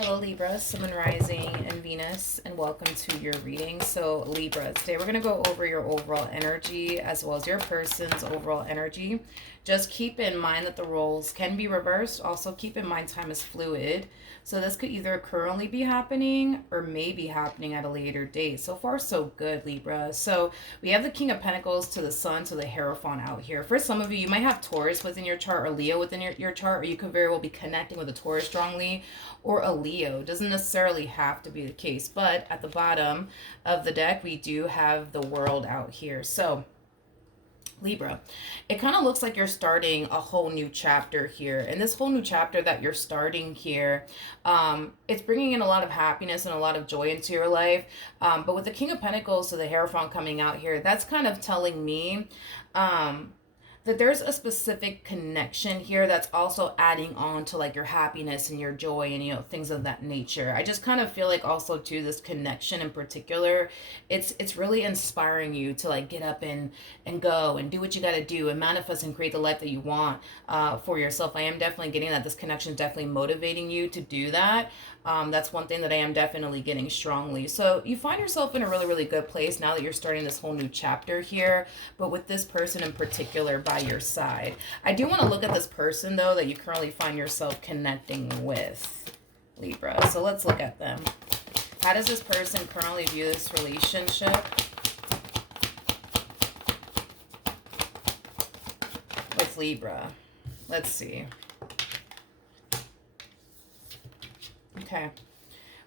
Hello Libra, Sun, Rising, and Venus, and welcome to your reading. So Libra, today we're going to go over your overall energy as well as your person's overall energy. Just keep in mind that the roles can be reversed. Also keep in mind time is fluid. So this could either currently be happening or may be happening at a later date. So far so good, Libra. So we have the King of Pentacles to the Sun to the Hierophant out here. For some of you, you might have Taurus within your chart or Leo within your chart, or you could very well be connecting with a Taurus strongly or a Leo. Doesn't necessarily have to be the case, but at the bottom of the deck, we do have the World out here. So Libra, it kind of looks like you're starting a whole new chapter here. And this whole new chapter that you're starting here, it's bringing in a lot of happiness and a lot of joy into your life. But with the King of Pentacles to the Hierophant coming out here, that's kind of telling me that there's a specific connection here that's also adding on to like your happiness and your joy and, you know, things of that nature. I just kind of feel like also to this connection in particular, it's really inspiring you to like get up and go and do what you got to do and manifest and create the life that you want for yourself. I am definitely getting that this connection is definitely motivating you to do that. That's one thing that I am definitely getting strongly. So you find yourself in a really, really good place now that you're starting this whole new chapter here, but with this person in particular by your side. I do want to look at this person, though, that you currently find yourself connecting with, Libra. So let's look at them. How does this person currently view this relationship? With Libra. Let's see. Okay,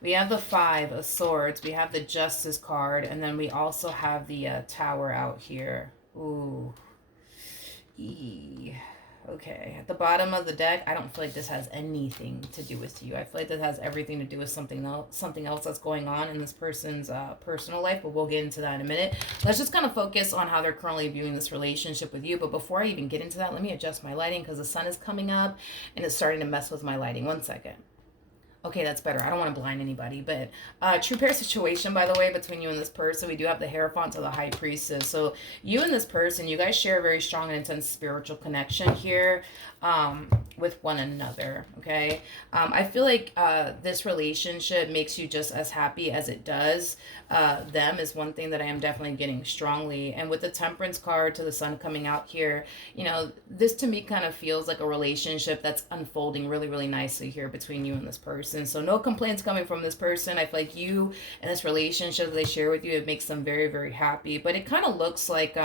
we have the Five of Swords, we have the Justice card, and then we also have the Tower out here. Ooh. Okay, at the bottom of the deck, I don't feel like this has anything to do with you. I feel like this has everything to do with something else that's going on in this person's personal life, but we'll get into that in a minute. Let's just kind of focus on how they're currently viewing this relationship with you. But before I even get into that, let me adjust my lighting because the sun is coming up and it's starting to mess with my lighting. 1 second. Okay, that's better. I don't want to blind anybody, but true pair situation, by the way, between you and this person. We do have the Hierophant to the High Priestess. So you and this person, you guys share a very strong and intense spiritual connection here with one another, okay? I feel like this relationship makes you just as happy as it does them is one thing that I am definitely getting strongly. And with the Temperance card to the Sun coming out here, you know, this to me kind of feels like a relationship that's unfolding really, really nicely here between you and this person. So no complaints coming from this person. I feel like you and this relationship that they share with you, it makes them very, very happy. But it kind of looks like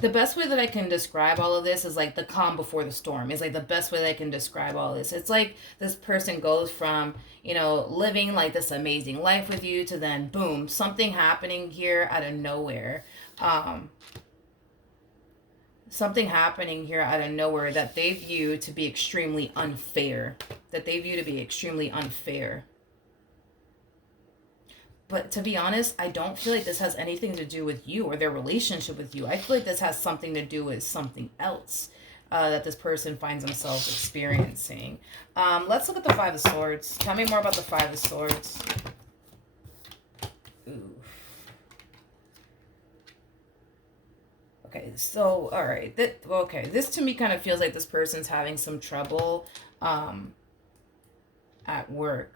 the best way that I can describe all of this is like the calm before the storm. Is like the best way that I can describe all this. It's like this person goes from, you know, living like this amazing life with you to then boom, something happening here out of nowhere. Something happening here out of nowhere that they view to be extremely unfair. But to be honest, I don't feel like this has anything to do with you or their relationship with you. I feel like this has something to do with something else that this person finds themselves experiencing. Let's look at the Five of Swords. Tell me more about the Five of Swords. Ooh. Okay, so, all right. This to me kind of feels like this person's having some trouble at work.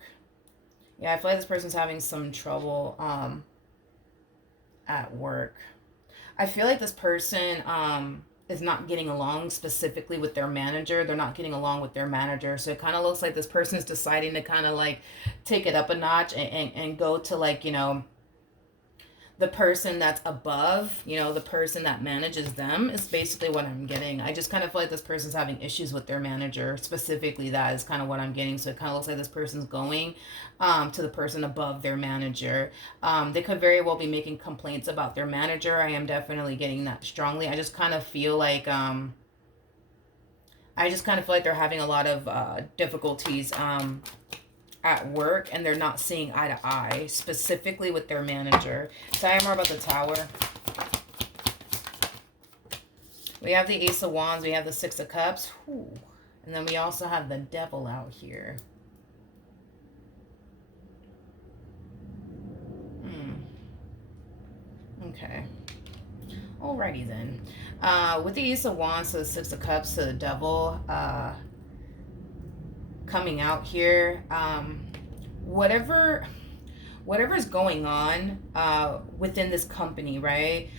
Yeah, I feel like this person's having some trouble at work. I feel like this person is not getting along specifically with their manager. They're not getting along with their manager. So it kind of looks like this person is deciding to kind of like take it up a notch and go to like, you know, the person that's above, you know, the person that manages them is basically what I'm getting. I just kind of feel like this person's having issues with their manager. Specifically, that is kind of what I'm getting. So it kind of looks like this person's going to the person above their manager. They could very well be making complaints about their manager. I am definitely getting that strongly. I just kind of feel like they're having a lot of difficulties at work, and they're not seeing eye to eye, specifically with their manager. Tell me more about the Tower. We have the Ace of Wands, we have the Six of Cups, whew. And then we also have the Devil out here. Okay. Alrighty then. With the Ace of Wands to the Six of Cups to the Devil, coming out here, whatever whatever's going on within this company, right?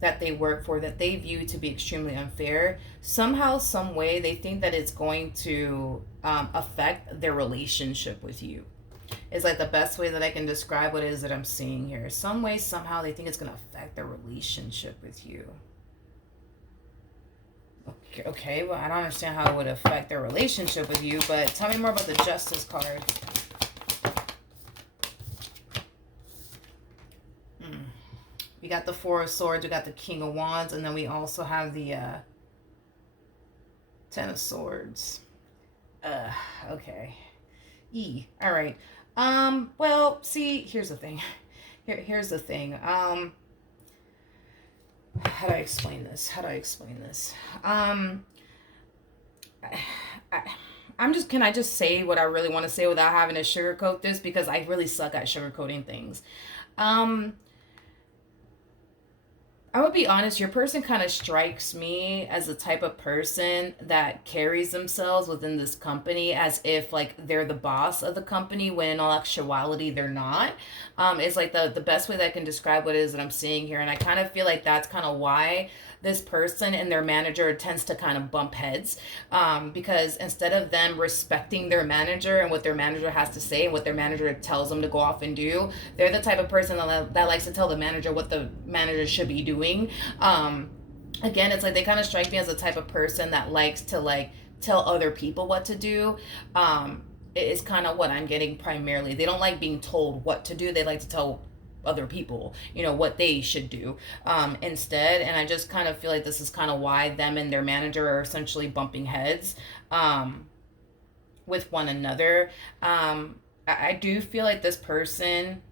That they work for, that they view to be extremely unfair, somehow, some way, they think that it's going to affect their relationship with you. Is like the best way that I can describe what it is that I'm seeing here. Some way, somehow, they think it's going to affect their relationship with you. Okay, well, I don't understand how it would affect their relationship with you, but tell me more about the Justice card. We got the Four of Swords, we got the King of Wands, and then we also have the Ten of Swords. Okay. All right. Well, see, here's the thing. Here's the thing. How do I explain this? Can I just say what I really want to say without having to sugarcoat this? Because I really suck at sugarcoating things. I would be honest, your person kind of strikes me as the type of person that carries themselves within this company as if like they're the boss of the company, when in all actuality they're not. It's like the best way that I can describe what it is that I'm seeing here. And I kind of feel like that's kind of why this person and their manager tends to kind of bump heads, because instead of them respecting their manager and what their manager has to say and what their manager tells them to go off and do, they're the type of person that likes to tell the manager what the manager should be doing. Again, it's like they kind of strike me as the type of person that likes to like tell other people what to do. It is kind of what I'm getting primarily. They don't like being told what to do. They like to tell other people, what they should do instead. And I just kind of feel like this is kind of why them and their manager are essentially bumping heads with one another. I do feel like this person,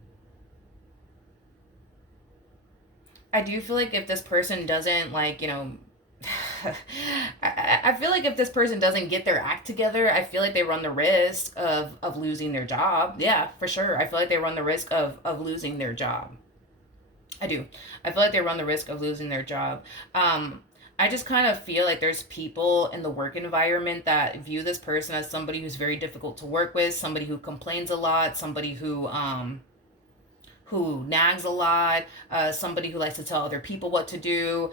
if this person doesn't like, I feel like if this person doesn't get their act together, I feel like they run the risk of losing their job. Yeah, for sure. I feel like they run the risk of losing their job. I do. I feel like they run the risk of losing their job. I just kind of feel like there's people in the work environment that view this person as somebody who's very difficult to work with, somebody who complains a lot, somebody who nags a lot, somebody who likes to tell other people what to do,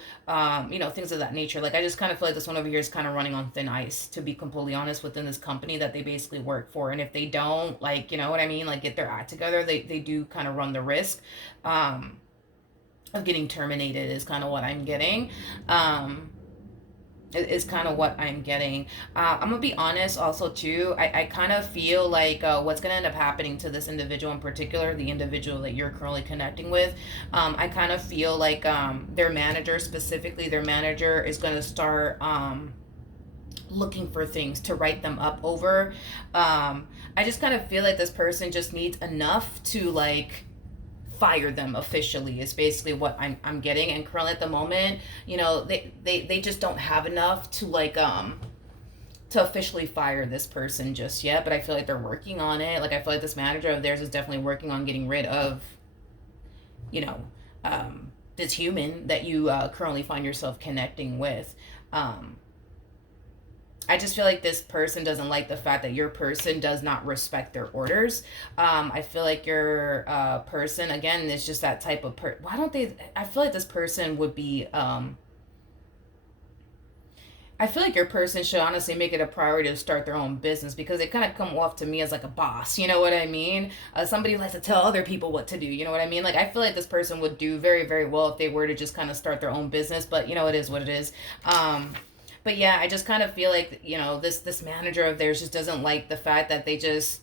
things of that nature. Like, I just kind of feel like this one over here is kind of running on thin ice, to be completely honest, within this company that they basically work for. And if they don't, like, you know what I mean, like, get their act together, they do kind of run the risk of getting terminated, is kind of what I'm getting. Is kind of what I'm getting. I'm gonna be honest also too, I kind of feel like what's gonna end up happening to this individual in particular, the individual that you're currently connecting with, I kind of feel like their manager is gonna start looking for things to write them up over. I just kind of feel like this person just needs enough to like fire them officially, is basically what I'm getting. And currently at the moment, they just don't have enough to like to officially fire this person just yet, but I feel like they're working on it. Like, I feel like this manager of theirs is definitely working on getting rid of this human that you currently find yourself connecting with. I just feel like this person doesn't like the fact that your person does not respect their orders. I feel like your person, again, is just that type of why don't they, I feel like this person would be, I feel like your person should honestly make it a priority to start their own business, because they kind of come off to me as like a boss, you know what I mean? Somebody who likes to tell other people what to do, you know what I mean? Like, I feel like this person would do very, very well if they were to just kind of start their own business, but it is what it is. But yeah, I just kind of feel like, this manager of theirs just doesn't like the fact that they just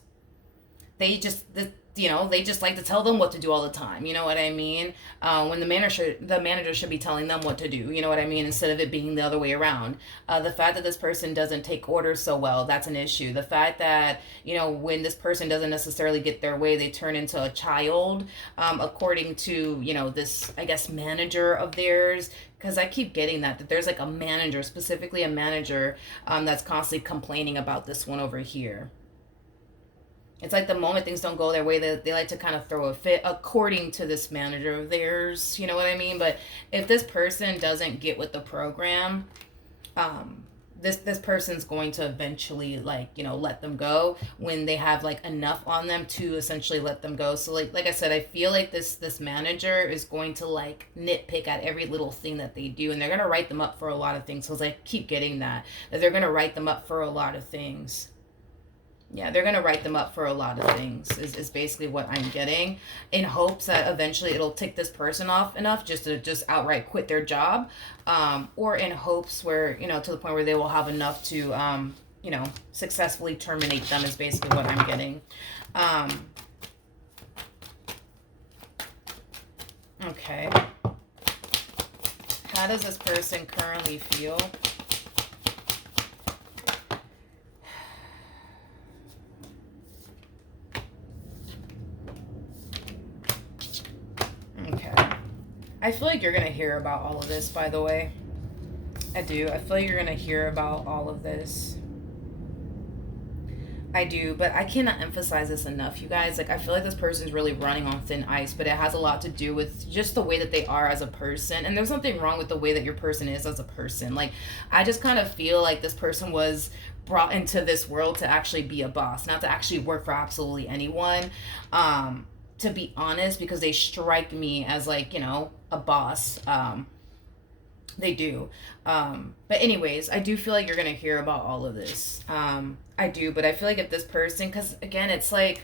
like to tell them what to do all the time. You know what I mean? When the manager should be telling them what to do. You know what I mean? Instead of it being the other way around. The fact that this person doesn't take orders so well, that's an issue. The fact that, when this person doesn't necessarily get their way, they turn into a child, according to, this, I guess, manager of theirs. Because I keep getting that there's like a manager, specifically a manager, that's constantly complaining about this one over here. It's like the moment things don't go their way, they like to kind of throw a fit, according to this manager of theirs. You know what I mean? But if this person doesn't get with the program, this person's going to eventually, like, you know, let them go when they have like enough on them to essentially let them go. So like I said, I feel like this manager is going to like nitpick at every little thing that they do, and they're going to write them up for a lot of things, because I keep getting that they're going to write them up for a lot of things. Yeah, they're going to write them up for a lot of things, is basically what I'm getting, in hopes that eventually it'll tick this person off enough just to just outright quit their job, or in hopes where, you know, to the point where they will have enough to, you know, successfully terminate them, is basically what I'm getting. Okay. How does this person currently feel? Okay. I feel like you're going to hear about all of this, by the way. I do. I feel like you're going to hear about all of this. I do, but I cannot emphasize this enough, you guys. Like, I feel like this person's really running on thin ice, but it has a lot to do with just the way that they are as a person. And there's nothing wrong with the way that your person is as a person. Like, I just kind of feel like this person was brought into this world to actually be a boss, not to actually work for absolutely anyone. To be honest, because they strike me as, like, you know, a boss. They do. But anyways, I do feel like you're going to hear about all of this. I do, but I feel like if this person, because again, it's like,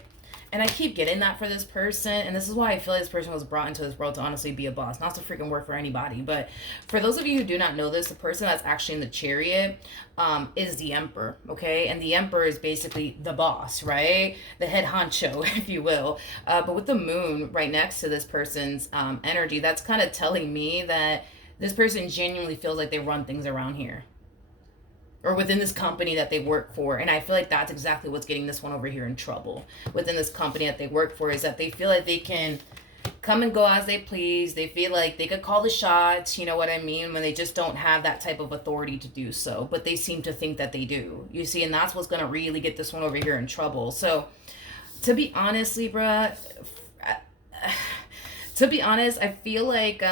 and I keep getting that for this person, and this is why I feel like this person was brought into this world to honestly be a boss, not to freaking work for anybody. But for those of you who do not know this, the person that's actually in the chariot is the emperor, okay? And the emperor is basically the boss, right? The head honcho, if you will. But with the moon right next to this person's energy, that's kind of telling me that this person genuinely feels like they run things around here, or within this company that they work for. And I feel like that's exactly what's getting this one over here in trouble within this company that they work for, is that they feel like they can come and go as they please. They feel like they could call the shots, you know what I mean, when they just don't have that type of authority to do so, but they seem to think that they do, you see. And that's what's going to really get this one over here in trouble. So to be honest, Libra, I feel like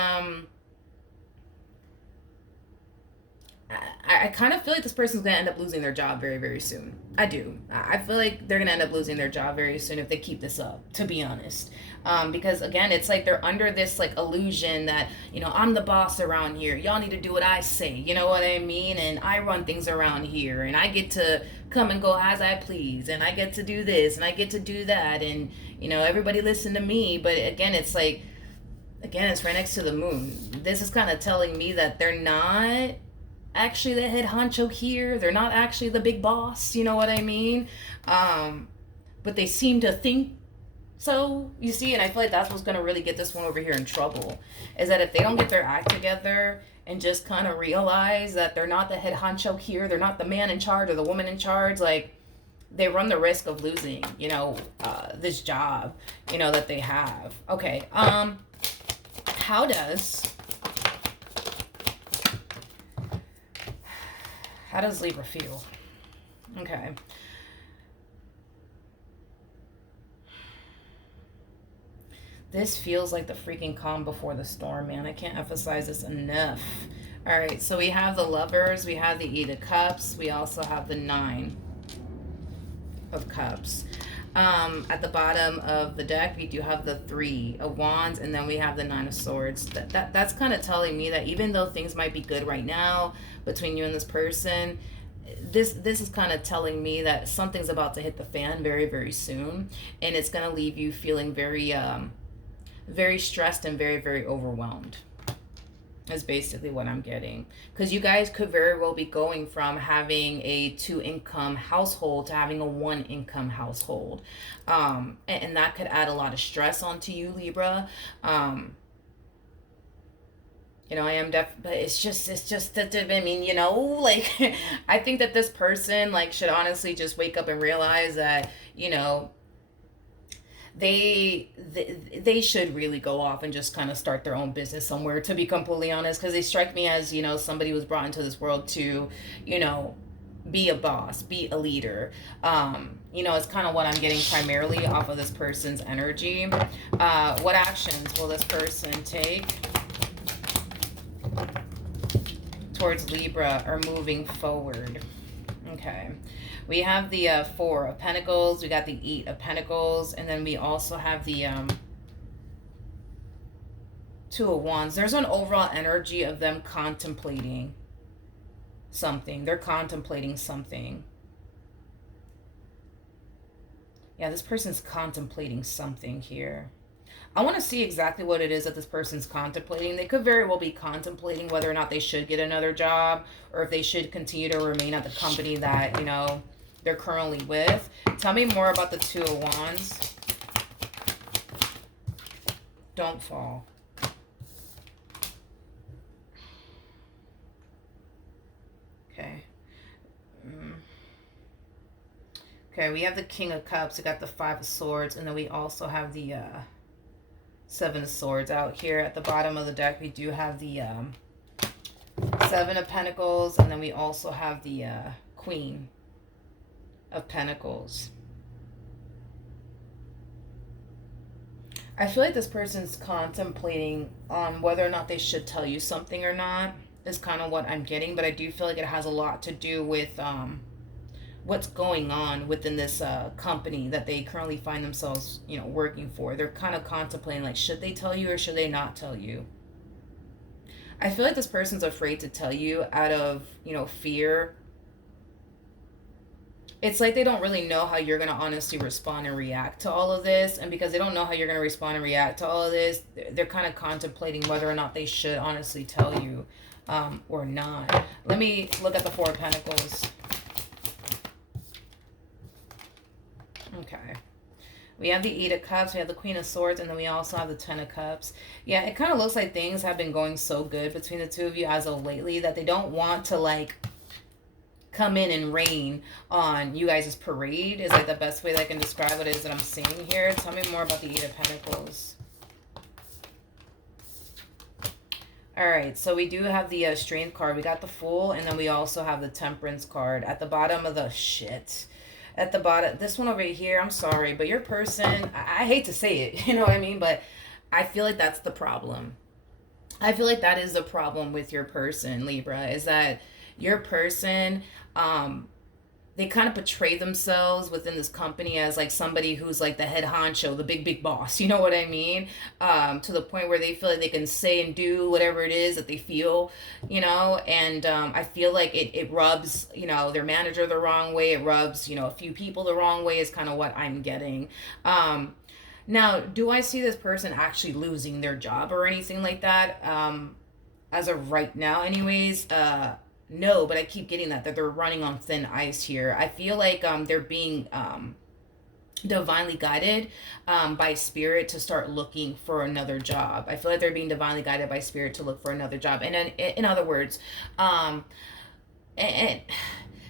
I kind of feel like this person's going to end up losing their job very, very soon. I do. I feel like they're going to end up losing their job very soon if they keep this up, to be honest. Because, again, it's like they're under this, like, illusion that, you know, I'm the boss around here. Y'all need to do what I say. You know what I mean? And I run things around here. And I get to come and go as I please. And I get to do this. And I get to do that. And, you know, everybody listen to me. But, again, it's like, again, it's right next to the moon. This is kind of telling me that they're not actually the head honcho here. They're not actually the big boss, you know what I mean? But they seem to think so, you see. And I feel like that's what's going to really get this one over here in trouble, is that if they don't get their act together and just kind of realize that they're not the head honcho here, they're not the man in charge or the woman in charge, like, they run the risk of losing, you know, this job, you know, that they have. Okay, how does Libra feel? Okay. This feels like the freaking calm before the storm, man. I can't emphasize this enough. All right, so we have the Lovers, we have the Eight of Cups, we also have the Nine of Cups. At the bottom of the deck, we do have the Three of Wands, and then we have the Nine of Swords. That's kind of telling me that even though things might be good right now between you and this person, this is kind of telling me that something's about to hit the fan very, very soon, and it's going to leave you feeling very very stressed and very, very overwhelmed. Is basically what I'm getting. Because you guys could very well be going from having a 2-income household to having a 1-income household. And that could add a lot of stress onto you, Libra. You know, I am but it's just that, I mean, you know, like, I think that this person, like, should honestly just wake up and realize that, you know, they should really go off and just kind of start their own business somewhere, to be completely honest, because they strike me as, you know, somebody was brought into this world to, you know, be a boss, be a leader. You know, it's kind of what I'm getting primarily off of this person's energy. What actions will this person take towards Libra are moving forward. Okay. We have the Four of Pentacles. We got the Eight of Pentacles. And then we also have the Two of Wands. There's an overall energy of them contemplating something. They're contemplating something. Yeah, this person's contemplating something here. I want to see exactly what it is that this person's contemplating. They could very well be contemplating whether or not they should get another job, or if they should continue to remain at the company that, you know, they're currently with. Tell me more about the Two of Wands. Don't fall. Okay. Okay, we have the King of Cups. We got the Five of Swords. And then we also have the Seven of Swords out here. At the bottom of the deck, we do have the Seven of Pentacles. And then we also have the Queen of Pentacles. I feel like this person's contemplating on whether or not they should tell you something or not, is kind of what I'm getting. But I do feel like it has a lot to do with what's going on within this company that they currently find themselves, you know, working for. They're kind of contemplating, like, should they tell you or should they not tell you? I feel like this person's afraid to tell you out of, you know, fear. It's like they don't really know how you're going to honestly respond and react to all of this. And because they don't know how you're going to respond and react to all of this, they're kind of contemplating whether or not they should honestly tell you or not. Let me look at the Four of Pentacles. Okay. We have the Eight of Cups, we have the Queen of Swords, and then we also have the Ten of Cups. Yeah, it kind of looks like things have been going so good between the two of you as of lately that they don't want to, like, come in and rain on you guys' parade, is like the best way that I can describe what it is that I'm seeing here. Tell me more about the Eight of Pentacles. All right, so we do have the Strength card. We got the Fool, and then we also have the Temperance card. At the bottom of the at the bottom, this one over here, I'm sorry, but your person, I hate to say it, you know what I mean? But I feel like that's the problem. I feel like that is the problem with your person, Libra, is that your person, they kind of portray themselves within this company as like somebody who's like the head honcho, the big boss, you know what I mean? To the point where they feel like they can say and do whatever it is that they feel, you know? And I feel like it rubs, you know, their manager the wrong way. It rubs, you know, a few people the wrong way is kind of what I'm getting. Now, do I see this person actually losing their job or anything like that? As of right now, anyways, no, but I keep getting that they're running on thin ice here. I feel like they're being divinely guided by spirit to start looking for another job. I feel like they're being divinely guided by spirit to look for another job. And then, in other words,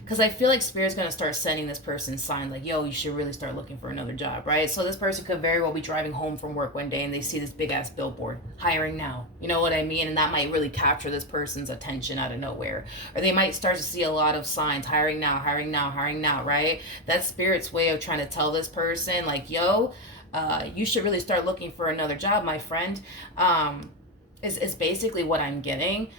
because I feel like spirit's going to start sending this person signs like, yo, you should really start looking for another job, right? So this person could very well be driving home from work one day and they see this big ass billboard, hiring now. You know what I mean? And that might really capture this person's attention out of nowhere. Or they might start to see a lot of signs, hiring now, hiring now, hiring now, right? That's spirit's way of trying to tell this person like, yo, you should really start looking for another job, my friend. Is basically what I'm getting.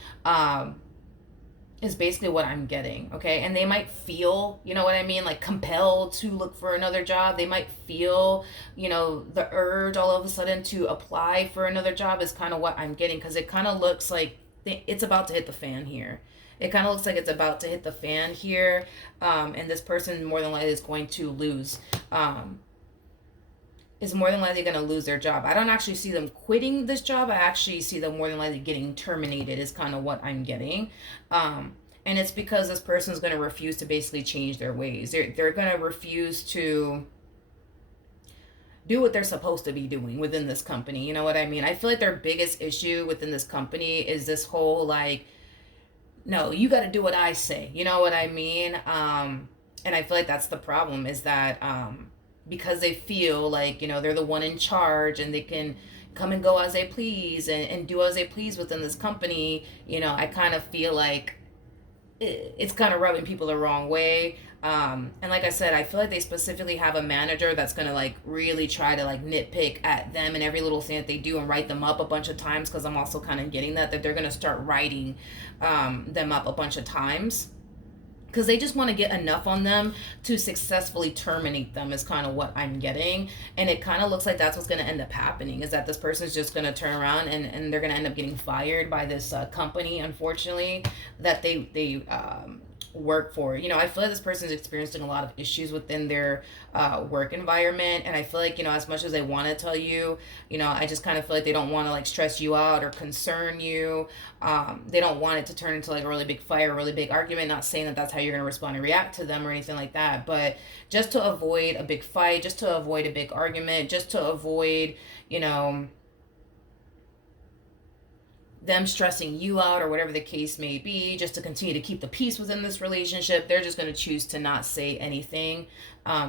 Is basically what I'm getting, okay? And they might feel, you know what I mean, like compelled to look for another job. They might feel, you know, the urge all of a sudden to apply for another job is kind of what I'm getting, because it kind of looks like it's about to hit the fan here. It kind of looks like it's about to hit the fan here, and this person more than likely is going to lose, is more than likely going to lose their job. I don't actually see them quitting this job. I actually see them more than likely getting terminated is kind of what I'm getting. And it's because this person is going to refuse to basically change their ways. They're going to refuse to do what they're supposed to be doing within this company. You know what I mean? I feel like their biggest issue within this company is this whole like, no, you got to do what I say. You know what I mean? And I feel like that's the problem, is that because they feel like, you know, they're the one in charge and they can come and go as they please and do as they please within this company, you know, I kind of feel like it's kind of rubbing people the wrong way. And like I said, I feel like they specifically have a manager that's gonna like really try to like nitpick at them and every little thing that they do and write them up a bunch of times. Because I'm also kind of getting that they're gonna start writing them up a bunch of times because they just want to get enough on them to successfully terminate them is kind of what I'm getting. And it kind of looks like that's what's going to end up happening, is that this person's just going to turn around and they're going to end up getting fired by this company, unfortunately, that they work for. You know, I feel like this person's experiencing a lot of issues within their work environment. And I feel like, you know, as much as they want to tell you, you know, I just kind of feel like they don't want to like stress you out or concern you. They don't want it to turn into like a really big fight or a really big argument. Not saying that that's how you're going to respond and react to them or anything like that, but just to avoid a big fight, just to avoid a big argument, just to avoid, you know, them stressing you out or whatever the case may be, just to continue to keep the peace within this relationship, they're just going to choose to not say anything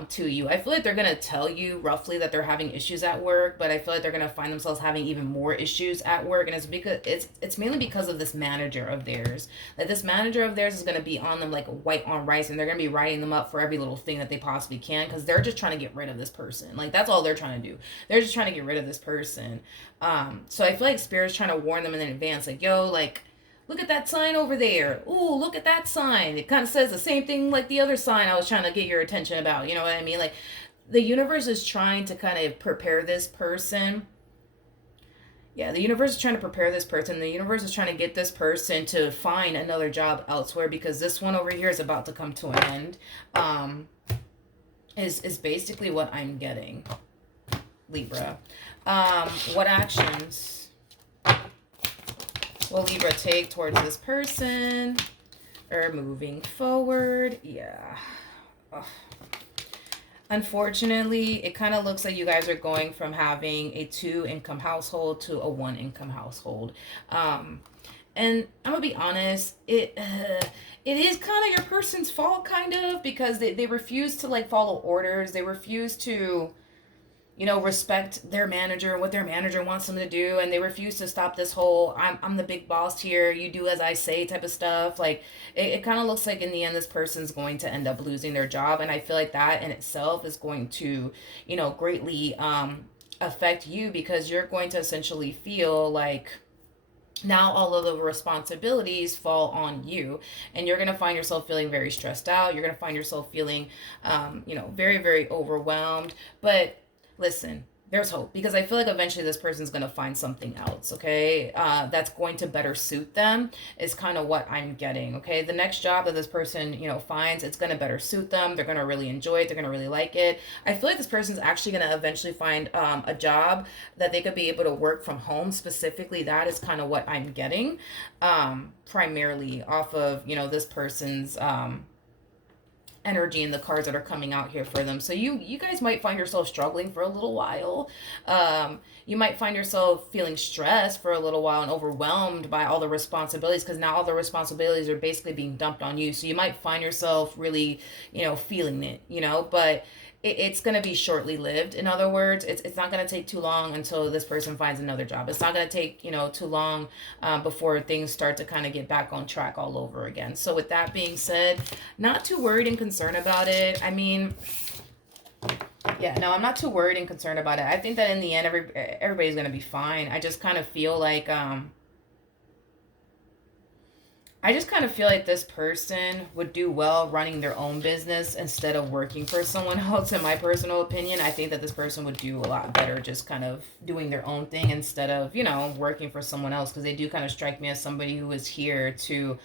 to you. I feel like they're going to tell you roughly that they're having issues at work, but I feel like they're going to find themselves having even more issues at work. And it's because it's mainly because of this manager of theirs. Like this manager of theirs is going to be on them like white on rice, and they're going to be writing them up for every little thing that they possibly can, because they're just trying to get rid of this person. Like that's all they're trying to do. They're just trying to get rid of this person. So I feel like Spirit's trying to warn them in advance, like, yo, like, look at that sign over there. Ooh, look at that sign. It kind of says the same thing like the other sign I was trying to get your attention about. You know what I mean? Like, the universe is trying to kind of prepare this person. Yeah, the universe is trying to prepare this person. The universe is trying to get this person to find another job elsewhere, because this one over here is about to come to an end. Is basically what I'm getting, Libra. What actions will Libra take towards this person or moving forward? Yeah. Ugh. Unfortunately, it kind of looks like you guys are going from having a 2-income household to a 1-income household. And I'm gonna be honest, it is kind of your person's fault, kind of, because they refuse to like follow orders. They refuse to, you know, respect their manager and what their manager wants them to do, and they refuse to stop this whole I'm the big boss here, you do as I say type of stuff. Like it kind of looks like in the end this person's going to end up losing their job, and I feel like that in itself is going to, you know, greatly affect you, because you're going to essentially feel like now all of the responsibilities fall on you, and you're going to find yourself feeling very stressed out. You're going to find yourself feeling you know, very, very overwhelmed. But listen, there's hope, because I feel like eventually this person's going to find something else, okay, that's going to better suit them, is kind of what I'm getting, okay? The next job that this person, you know, finds, it's going to better suit them. They're going to really enjoy it. They're going to really like it. I feel like this person's actually going to eventually find a job that they could be able to work from home. Specifically, that is kind of what I'm getting, primarily off of, you know, this person's energy and the cards that are coming out here for them. So you guys might find yourself struggling for a little while. You might find yourself feeling stressed for a little while and overwhelmed by all the responsibilities, because now all the responsibilities are basically being dumped on you. So you might find yourself really, you know, feeling it, you know, but it's going to be shortly lived. In other words, it's not going to take too long until this person finds another job. It's not going to take, you know, too long before things start to kind of get back on track all over again. So with that being said, not too worried and concerned about it. I mean, yeah, no, I'm not too worried and concerned about it. I think that in the end, everybody's going to be fine. I just kind of feel like this person would do well running their own business instead of working for someone else. In my personal opinion, I think that this person would do a lot better just kind of doing their own thing instead of, you know, working for someone else, because they do kind of strike me as somebody who is here to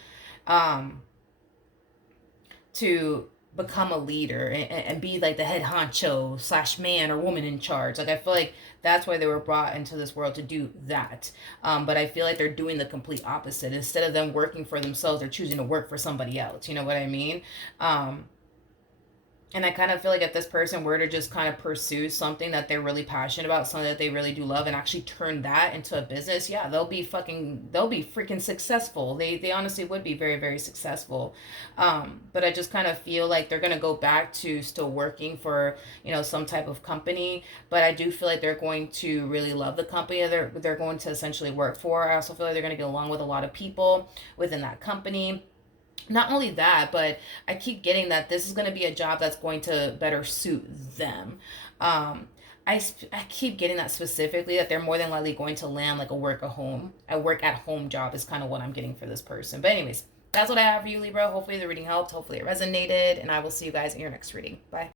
become a leader and be like the head honcho slash man or woman in charge. Like I feel like that's why they were brought into this world, to do that. But I feel like they're doing the complete opposite. Instead of them working for themselves, they're choosing to work for somebody else. You know what I mean? And I kind of feel like if this person were to just kind of pursue something that they're really passionate about, something that they really do love, and actually turn that into a business, yeah, they'll be freaking successful. They honestly would be very, very successful. But I just kind of feel like they're going to go back to still working for, you know, some type of company. But I do feel like they're going to really love the company they're going to essentially work for. I also feel like they're going to get along with a lot of people within that company. Not only that, but I keep getting that this is going to be a job that's going to better suit them. Um, I keep getting that specifically, that they're more than likely going to land like a work at home job is kind of what I'm getting for this person. But anyways, that's what I have for you, Libra. Hopefully the reading helped. Hopefully it resonated. And I will see you guys in your next reading. Bye.